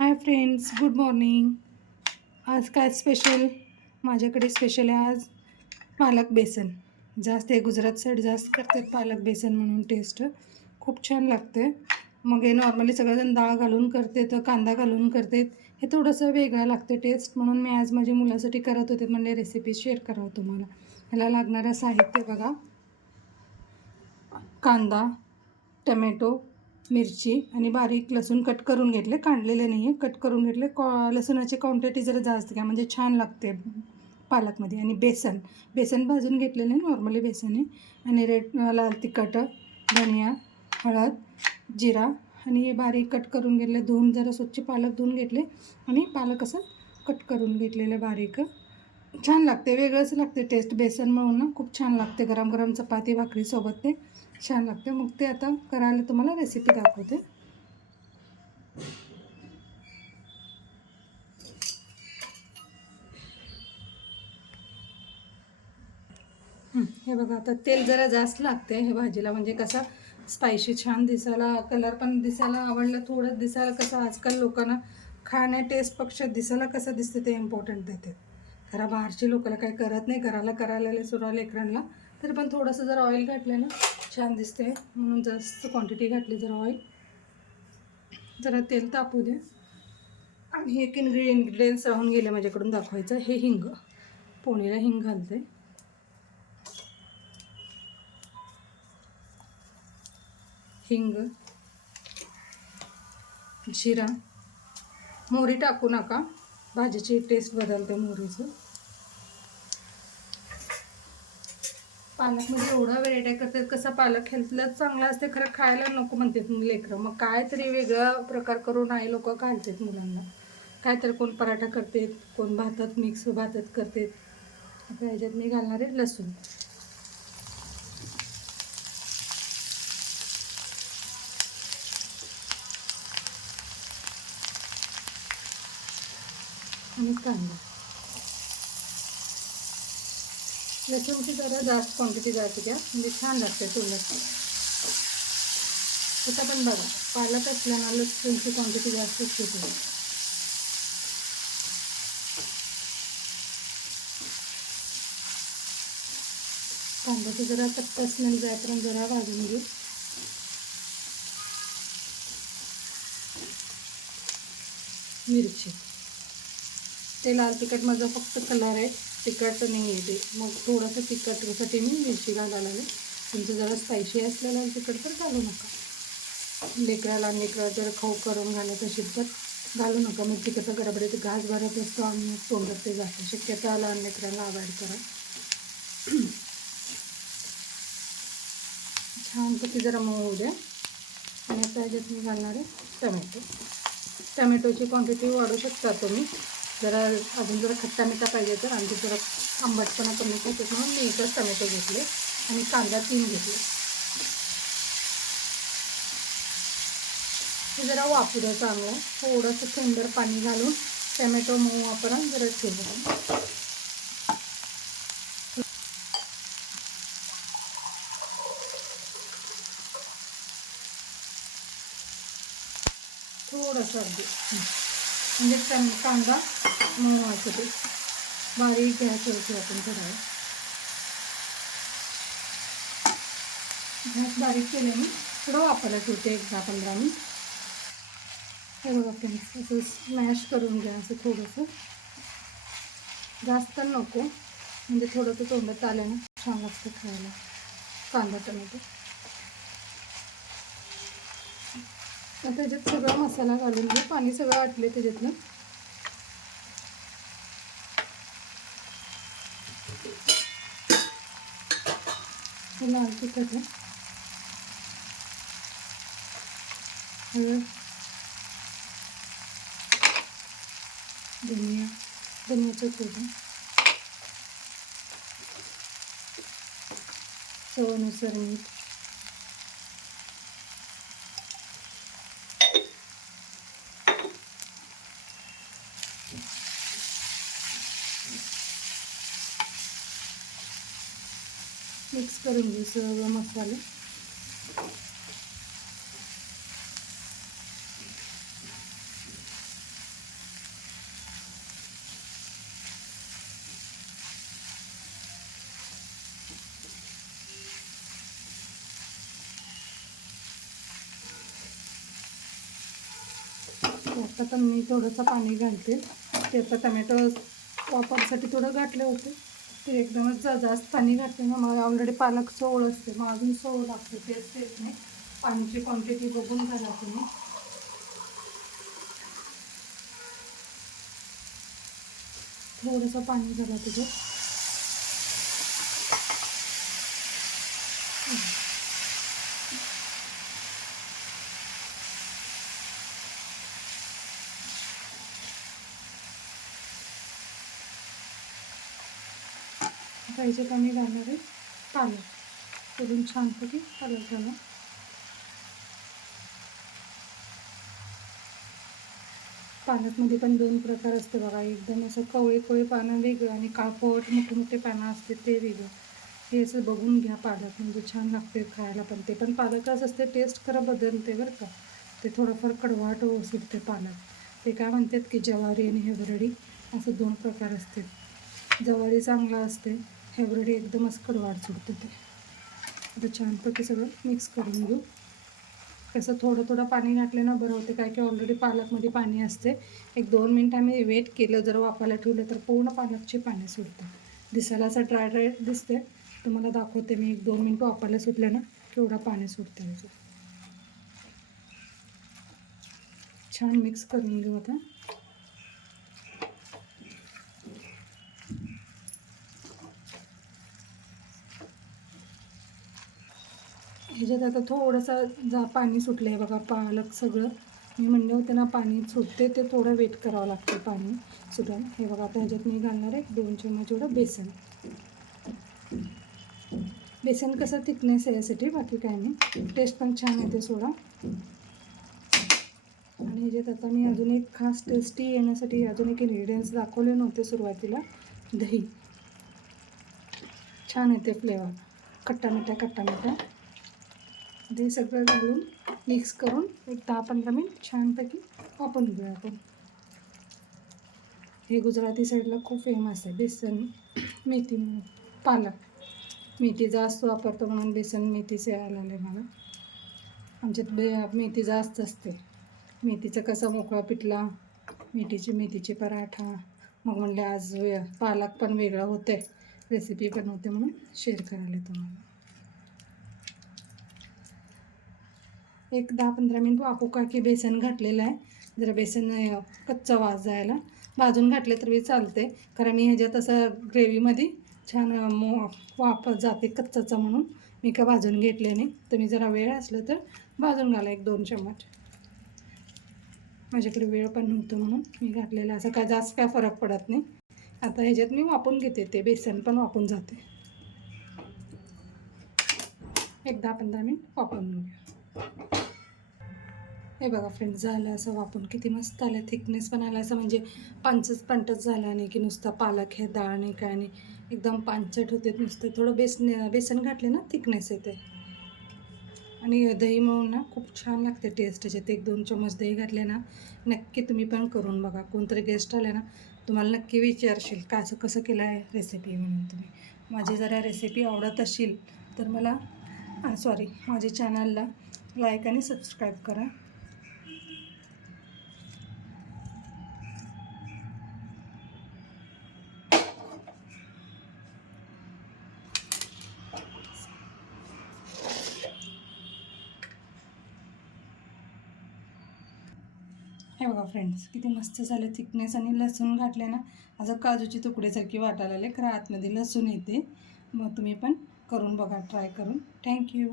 Hi friends, good morning. आज काय special? माझ्याकडे स्पेशल आहे आज पालक बेसन. जास्त आहे, गुजरात साईड जास्त करतात पालक बेसन म्हणून. टेस्ट खूप छान लागते. मग हे नॉर्मली सगळेजण डाळ घालून करते, तर कांदा घालून करते. हे थोडंसं वेगळं लागते टेस्ट, म्हणून मी आज माझ्या मुलासाठी करत होते, म्हणजे रेसिपी शेअर करावं तुम्हाला. ह्याला लागणारं साहित्य बघा: कांदा, टमॅटो, मिरची आणि बारीक लसूण कट करून घेतले, काढलेले नाही आहे, कट करून घेतले. लसूणाची क्वांटिटी जरा जास्त घ्या, म्हणजे छान लागते पालकमध्ये. आणि बेसन भाजून घेतलेले, नॉर्मली बेसन आहे. आणि लाल तिखट, धनिया, हळद, जिरा आणि हे बारीक कट करून घेतले. धुवून जरा स्वच्छ पालक धुवून घेतले आणि पालक असं कट करून घेतलेलं बारीक. छान लागते, वेगळंच लागते टेस्ट. बेसन म्हणून ना खूप छान लागते, गरम गरम चपाती भाकरीसोबत ते छान लागते. मग ते आता करायला तुम्हाला रेसिपी दाखवते. हे बघा, आता तेल जरा जास्त लागते हे भाजीला, म्हणजे कसं स्पायसी छान दिसायला, कलर पण दिसायला आवडलं. थोडं दिसायला कसं आजकाल लोकांना खाण्या टेस्टपेक्षा दिसायला कसं दिसते ते इम्पॉर्टंट देते. खरं बाहेरची लोकांना काही करत नाही, करायला सुरू लेकरांना. तरी पण थोडंसं जर ऑइल घातलं ना छान दिसते, म्हणून जास्त क्वांटिटी घातली. जरा ऑइल, जरा तेल तापू दे. आणि एक इन्ग्रेडियंट्स राहून गेले माझ्याकडून दाखवायचं, हे हिंग. पोणीला हिंग घालते. हिंग, जिरा, मोहरी टाकू नका, भाजीची टेस्ट बदलते मोहरीचं. पालकमध्ये एवढा व्हेरायटी करतात, कसा पालक हेल्थला चांगला असते, खरं खायला नको म्हणतात लेकरं. मग काहीतरी वेगळा प्रकार करून आई लोक घालतात मुलांना. काहीतरी कोण पराठा करतात, कोण भातात मिक्स भातात करतात. आता ह्याच्यात मी घालणार आहे लसूण. आणि कांदा. लसूणची जरा जास्त क्वांटिटी जाते द्या, म्हणजे छान लागते तुळस. तसं पण बघा, पालक असल्यानं लसूणची क्वांटिटी जास्तच घेते. कांद्याचं जरा कच्चा स्मेल जायपर्यंत जरा भाजून घेऊ. मिरची, ते लाल तिखट माझं फक्त कलर आहे, तिखट नाही आहे ते. मग थोडंसं तिखटसाठी मी मिरची घालायला लागले. तुमचं जरा स्पायसी असलेलं लाल तिखट तर घालू नका. लेकराला जर खाऊ करून घालत असेल तर घालू नका. मिरची कसं गडबडीत घास भरत असतो आणि तोंडात ते जातं. शक्यतो लहान लेकराला अवॉइड करा. छानपैकी जरा मऊ होऊ द्या. आणि आता ह्याच्यात मी घालणार आहे टमॅटोची क्वांटिटी वाढू शकता तुम्ही, जरा अजून जरा खट्टा मिठा पाहिजे तर. आणि जरा आंबटपणा कमी खाते म्हणून मी एकच टमॅटो घेतले आणि कांदा 3 घेतले. हे जरा वापरू द्या चांगलं. थोडंसं थंडर पाणी घालून टमॅटो मऊ वापरून जरा ठेवा. थोडंसं अगदी, म्हणजे कांदा मऊ व्हायचं. ते बारीक गॅसवरती आपण करावं. गॅस बारीक केल्याने थोडं वापरायला ठेवते 10-15 मिनिट. हे बघा फ्रेंड्स, असं स्मॅश करून घ्या, असं थोडंसं. जास्त नको, म्हणजे थोडंसं तोंडात आल्यानं छान लागतं खायला कांदा टमॅटो. आता त्याच्यात सगळा मसाला घालून घे, पाणी सगळं आटले त्याच्यातलं. लाल तिखट आहे, हळद, धनियाचं फोडून, चवीनुसार मीठ, मिक्स करून घेऊ सगळं मसाले. आता पण मी थोडंसं पाणी घालते. ते आता टमॅटो वापरसाठी थोडं घातले होते, ते एकदमच जास्त पाणी घातले ना मग ऑलरेडी पालक सोळ असते, मग अजून सोळ लागते, टेस्ट येत नाही. पाण्याची क्वांटिटी बघून करा तुम्ही. थोडंसं पाणी घाला त्याच्यात. पाहिजे कमी घालणार आहे पालक, करून छानपैकी पालक घाला. पालकमध्ये पण 2 प्रकार असते बघा, एकदम असं कवळे पानं वेगळं आणि काळपट मोठे पानं असते ते वेगळं. हे असं बघून घ्या पालक, म्हणजे छान लागते खायला. पण ते पण पालकच असते, टेस्ट खरं बदलते बरं का. ते थोडंफार कडवाट सुटते पालक. ते काय म्हणतात की ज्वारी आणि हेवरडी असं 2 प्रकार असते. ज्वारी चांगलं असते, हेवरडी एकदमच कडवाट सुटते. ते आता छानपैकी सगळं मिक्स करून घेऊ. कसं थोडं पाणी घातले ना बरं होते, काय की ऑलरेडी पालकमध्ये पाणी असते. 1-2 मिनटं आम्ही वेट केलं, जर वाफायला ठेवलं तर पूर्ण पालकची पाणी सुटतं. दिसायला असं ड्राय दिसते, तुम्हाला दाखवते मी. 1-2 मिनटं वाफायला सुटले ना केवढं पाणी सुटतं याचं. छान मिक्स करून घेऊ आता. ह्याच्यात आता थोडंसं पाणी सुटलं आहे बघा, पालक सगळं मी म्हणले होते ना पाणी सुटते, ते थोडं वेट करावं लागतं पाणी सुटून. हे बघा आता ह्याच्यात मी घालणार आहे 2 चमच एवढं बेसन. बेसन कसं थिकनेस आहे यासाठी, बाकी काय नाही, टेस्ट पण छान येते सोडा. आणि ह्याच्यात आता मी अजून एक खास टेस्टी येण्यासाठी अजून एक इन्ग्रेडियंट्स दाखवले नव्हते सुरुवातीला, दही. छान येते फ्लेवर, खट्टा मिठा. ते सगळं घालून मिक्स करून एक 10-15 मिनिट छानपैकी वापरून घेऊया आपण. हे गुजराती साईडला खूप फेमस आहे, बेसन मेथी म्हणून. पालक मेथी जास्त वापरतो म्हणून बेसन मेथीचे आलेले मला. आमच्यात मेथी जास्त असते. मेथीचं कसं मोकळा पिठला, मेथीचे पराठा. मग म्हणले आज पालक पण वेगळा होते, रेसिपी पण होते म्हणून शेअर करायला तुम्हाला. एक 10-15 मिनिट वापू का की बेसन घातलेलं आहे, जरा बेसन कच्चा वास जायला. भाजून घातले तरी चालते, कारण मी ह्याच्यात असं ग्रेव्हीमध्ये छान वाफ जाते कच्चाचा म्हणून मी का भाजून घेतले नाही. तुम्ही जरा वेळ असलं तर भाजून घाला 1-2 चम्मच. माझ्याकडे वेळ पण नव्हतं म्हणून मी घातलेलं, असं काय जास्त काय फरक पडत नाही. आता ह्याच्यात मी वापरून घेते, ते बेसन पण वापरून जाते. एक 10-15 मिनिट वापरून घेऊया. हे बघा फ्रेंड्स, झालं असं वापरून, किती मस्त आलं. थिकनेस पण आला, असं म्हणजे पंचच झाला नाही की नुसतं पालक हे डाळ नाही काय नाही, एकदम पांचट होते. नुसतं थोडं बेसन घातले ना थिकनेस येते. आणि दही मळून ना खूप छान लागते टेस्ट याच्यात. 1-2 चम्मच दही घातले ना, नक्की तुम्ही पण करून बघा. कोणतरी गेस्ट आले ना तुम्हाला नक्की विचारशील का असं कसं केलं आहे रेसिपी म्हणून. तुम्ही माझी जरा रेसिपी आवडत असेल तर मला माझ्या चॅनलला लाईक आणि सबस्क्राईब करा. हे बघा फ्रेंड्स, किती मस्त झालं थिकनेस. आणि लसूण घातले ना असं काजूची तुकड्यासारखी वाटायला लागले, खरं आतमध्ये लसूण येते. मग तुम्ही पण करून बघा, ट्राय करून. थँक्यू.